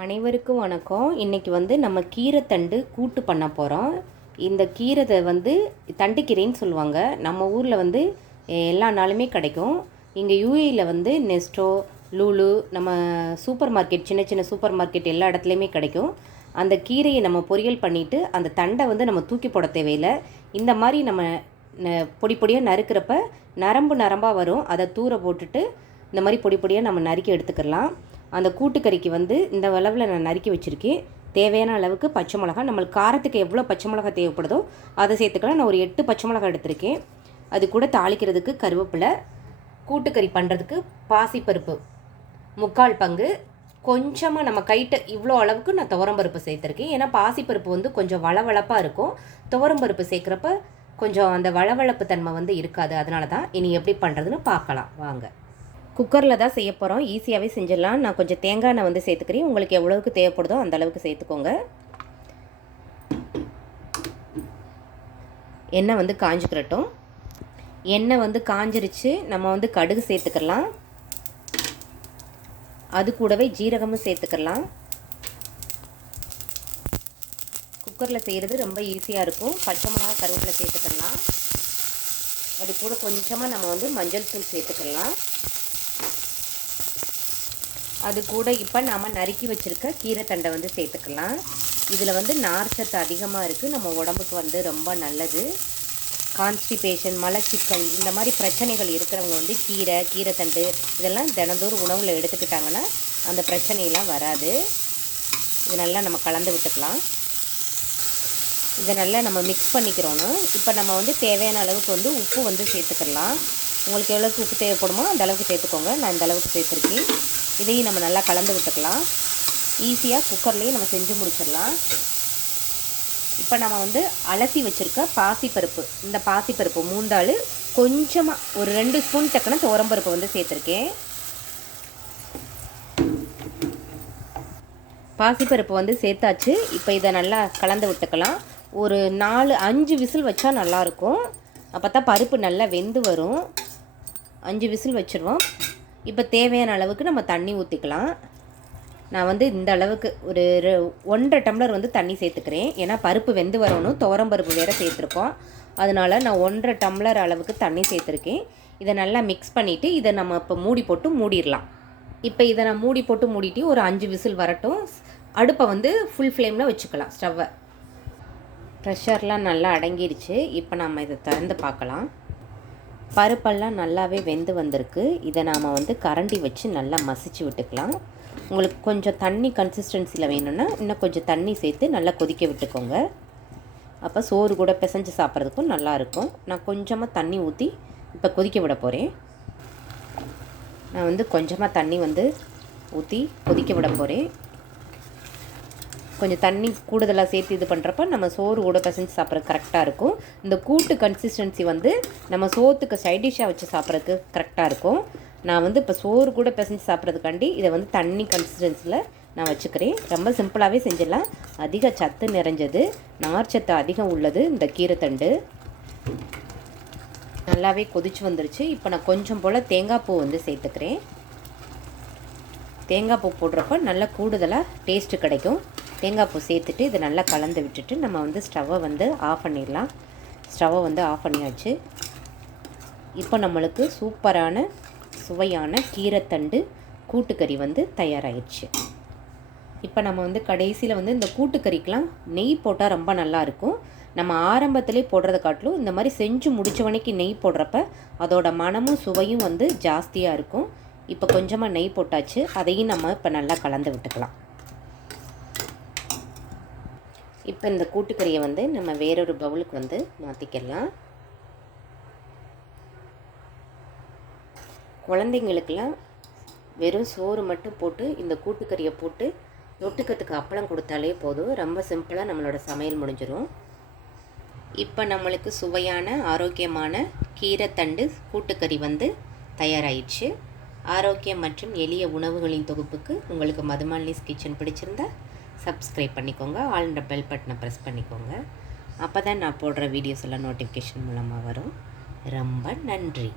அனைவருக்கும் வணக்கம். இன்றைக்கி நம்ம கீரைத்தண்டு கூட்டு பண்ண போகிறோம். இந்த கீரை தண்டுக்கீரைன்னு சொல்லுவாங்க. நம்ம ஊரில் எல்லா நாளுமே கிடைக்கும். இங்கே யூஏயில் நெஸ்டோ, லூலு, நம்ம சூப்பர் மார்க்கெட், சின்ன சின்ன சூப்பர் மார்க்கெட் எல்லா இடத்துலையுமே கிடைக்கும். அந்த கீரையை நம்ம பொரியல் பண்ணிவிட்டு அந்த தண்டை நம்ம தூக்கி போட தேவையில்லை. இந்த மாதிரி நம்ம பொடி பொடியாக நறுக்கிறப்ப நரம்பாக வரும். அதை தூர போட்டுட்டு இந்த மாதிரி பொடி பொடியாக நம்ம நறுக்கி எடுத்துக்கலாம். அந்த கூட்டுக்கறிக்கு இந்த அளவில் நான் நறுக்கி வச்சுருக்கேன். தேவையான அளவுக்கு பச்சை மிளகா, நம்மளுக்கு காரத்துக்கு எவ்வளோ பச்சை மிளகா தேவைப்படுதோ அதை சேர்த்துக்கலாம். நான் ஒரு 8 பச்சை மிளகா எடுத்திருக்கேன். அது கூட தாளிக்கிறதுக்கு கருவேப்பிலை, கூட்டுக்கறி பண்ணுறதுக்கு பாசிப்பருப்பு 3/4 பங்கு, கொஞ்சமாக நம்ம கைட்ட இவ்வளோ அளவுக்கு நான் துவரம்பருப்பு சேர்த்துருக்கேன். ஏன்னா பாசிப்பருப்பு கொஞ்சம் வளவளப்பாக இருக்கும். துவரம்பருப்பு சேர்க்குறப்ப கொஞ்சம் அந்த வளவளப்பு தன்மை இருக்காது. அதனால தான். இனி எப்படி பண்ணுறதுன்னு பார்க்கலாம் வாங்க. குக்கரில் தான் செய்ய போகிறோம். ஈஸியாகவே செஞ்சிடலாம். நான் கொஞ்சம் தேங்காய் எண்ணெய் சேர்த்துக்கிறேன். உங்களுக்கு எவ்வளவுக்கு தேவைப்படுதோ அந்த அளவுக்கு சேர்த்துக்கோங்க. எண்ணெய் காஞ்சிக்கிறட்டும். எண்ணெய் காஞ்சிருச்சு. நம்ம கடுகு சேர்த்துக்கலாம். அது கூடவே ஜீரகமும் சேர்த்துக்கலாம். குக்கரில் செய்கிறது ரொம்ப ஈஸியாக இருக்கும். பச்சை மிளகா, கருவேப்பிலை சேர்த்துக்கலாம். அது கூட கொஞ்சமாக நம்ம மஞ்சள் தூள் சேர்த்துக்கலாம். அது கூட இப்போ நாம் நறுக்கி வச்சுருக்க கீரை தண்டை சேர்த்துக்கலாம். இதில் நார்ச்சத்து அதிகமாக இருக்குது. நம்ம உடம்புக்கு ரொம்ப நல்லது. கான்ஸ்டிபேஷன், மலச்சிக்கல், இந்த மாதிரி பிரச்சனைகள் இருக்கிறவங்க கீரை தண்டு இதெல்லாம் தினந்தோறும் உணவில் எடுத்துக்கிட்டாங்கன்னா அந்த பிரச்சனையெல்லாம் வராது. இது நல்லா நம்ம கலந்து விட்டுக்கலாம். இதை நல்லா நம்ம மிக்ஸ் பண்ணிக்கிறோன்னு. இப்போ நம்ம தேவையான அளவுக்கு உப்பு சேர்த்துக்கலாம். உங்களுக்கு எவ்வளோக்கு உப்பு தேவைப்படுமோ அந்த அளவுக்கு சேர்த்துக்கோங்க. நான் இந்த அளவுக்கு சேர்த்துருக்கேன். இதையும் நம்ம நல்லா கலந்து விட்டுக்கலாம். ஈஸியாக குக்கர்லேயே நம்ம செஞ்சு முடிச்சிடலாம். இப்போ நம்ம அலசி வச்சுருக்க பாசிப்பருப்பு, இந்த பாசிப்பருப்பு 3 தாள், கொஞ்சமாக ஒரு 2 ஸ்பூன் தக்கன துவரம்பருப்பு சேர்த்துருக்கேன். பாசிப்பருப்பு சேர்த்தாச்சு. இப்போ இதை நல்லா கலந்து விட்டுக்கலாம். ஒரு 4-5 விசில் வச்சா நல்லாயிருக்கும். அப்போ தான் பருப்பு நல்லா வெந்து வரும். 5 விசில் வச்சுருவோம். இப்போ தேவையான அளவுக்கு நம்ம தண்ணி ஊற்றிக்கலாம். நான் இந்த அளவுக்கு ஒரு 1.5 டம்ளர் தண்ணி சேர்த்துக்கிறேன். ஏன்னா பருப்பு வெந்து வரணும். துவரம்பருப்பு வேறு சேர்த்துருக்கோம். அதனால் நான் 1.5 டம்ளர் அளவுக்கு தண்ணி சேர்த்துருக்கேன். இதை நல்லா மிக்ஸ் பண்ணிவிட்டு இதை நம்ம இப்போ மூடி போட்டு மூடிடலாம். இப்போ இதை நான் மூடி போட்டு மூடிட்டு ஒரு 5 விசில் வரட்டும். அடுப்பை ஃபுல் ஃப்ளேமில் வச்சுக்கலாம். ஸ்டவ்வை ப்ரெஷர்லாம் நல்லா அடங்கிடுச்சு. இப்போ நம்ம இதை திறந்து பார்க்கலாம். பருப்பெல்லாம் நல்லாவே வெந்து வந்திருக்கு. இதை நாம் கரண்டி வச்சு நல்லா மசிச்சு விட்டுக்கலாம். உங்களுக்கு கொஞ்சம் தண்ணி கன்சிஸ்டன்சியில் வேணும்னா இன்னும் கொஞ்சம் தண்ணி சேர்த்து நல்லா கொதிக்க விட்டுக்கோங்க. அப்போ சோறு கூட பிசைஞ்சு சாப்பிட்றதுக்கும் நல்லாயிருக்கும். நான் கொஞ்சமாக தண்ணி ஊற்றி இப்போ கொதிக்க விட போகிறேன். நான் கொஞ்சமாக தண்ணி ஊற்றி கொதிக்க விட போகிறேன். கொஞ்சம் தண்ணி கூடுதலாக சேர்த்து இது பண்ணுறப்ப நம்ம சோறு கூட பிசைஞ்சு சாப்பிட்றது கரெக்டாக இருக்கும். இந்த கூட்டு கன்சிஸ்டன்சி நம்ம சோத்துக்கு சைட் டிஷ்ஷாக வச்சு சாப்பிட்றதுக்கு கரெக்டாக இருக்கும். நான் இப்போ சோறு கூட பிசைஞ்சு சாப்பிட்றதுக்காண்டி இதை தண்ணி கன்சிஸ்டன்சியில் நான் வச்சுக்கிறேன். ரொம்ப சிம்பிளாகவே செஞ்சிடலாம். அதிக சத்து நிறைஞ்சது, நார்ச்சத்து அதிகம் உள்ளது இந்த கீரைத்தண்டு. நல்லாவே கொதிச்சு வந்துருச்சு. இப்போ நான் கொஞ்சம் போல் தேங்காய் பூ சேர்த்துக்கிறேன். தேங்காய் பூ போடுறப்ப நல்லா கூடுதலாக டேஸ்ட்டு கிடைக்கும். தேங்காய் பூ சேர்த்துட்டு இதை நல்லா கலந்து விட்டுட்டு நம்ம ஸ்டவ்வை ஆஃப் பண்ணிடலாம். ஸ்டவ்வை ஆஃப் பண்ணியாச்சு. இப்போ நம்மளுக்கு சூப்பரான சுவையான கீரைத்தண்டு கூட்டுக்கறி தயாராகிடுச்சு. இப்போ நம்ம கடைசியில் இந்த கூட்டுக்கறிக்கெலாம் நெய் போட்டால் ரொம்ப நல்லாயிருக்கும். நம்ம ஆரம்பத்திலே போடுறத காட்டிலும் இந்த மாதிரி செஞ்சு முடித்தவனைக்கு நெய் போடுறப்ப அதோட மனமும் சுவையும் ஜாஸ்தியாக இருக்கும். இப்போ கொஞ்சமாக நெய் போட்டாச்சு. அதையும் நம்ம இப்போ நல்லா கலந்து விட்டுக்கலாம். இப்போ இந்த கூட்டுக்கறியை நம்ம வேறொரு பவுலுக்கு மாற்றிக்கலாம். குழந்தைங்களுக்கெல்லாம் வெறும் சோறு மட்டும் போட்டு இந்த கூட்டுக்கறியை போட்டு தொட்டுக்கிறதுக்கு அப்பளம் கொடுத்தாலே போதும். ரொம்ப சிம்பிளாக நம்மளோட சமையல் முடிஞ்சிடும். இப்போ நம்மளுக்கு சுவையான ஆரோக்கியமான கீரைத்தண்டு கூட்டுக்கறி தயாராகிடுச்சு. ஆரோக்கியம் மற்றும் எளிய உணவுகளின் தொகுப்புக்கு உங்களுக்கு மதுமாலினிஸ் கிச்சன் பிடிச்சிருந்தா சப்ஸ்கிரைப் பண்ணிக்கோங்க. ஆல்ன்ற பெல் பட்டனை ப்ரெஸ் பண்ணிக்கோங்க. அப்போ தான் நான் போடுற வீடியோஸ் எல்லாம் நோட்டிஃபிகேஷன் மூலமாக வரும். ரொம்ப நன்றி.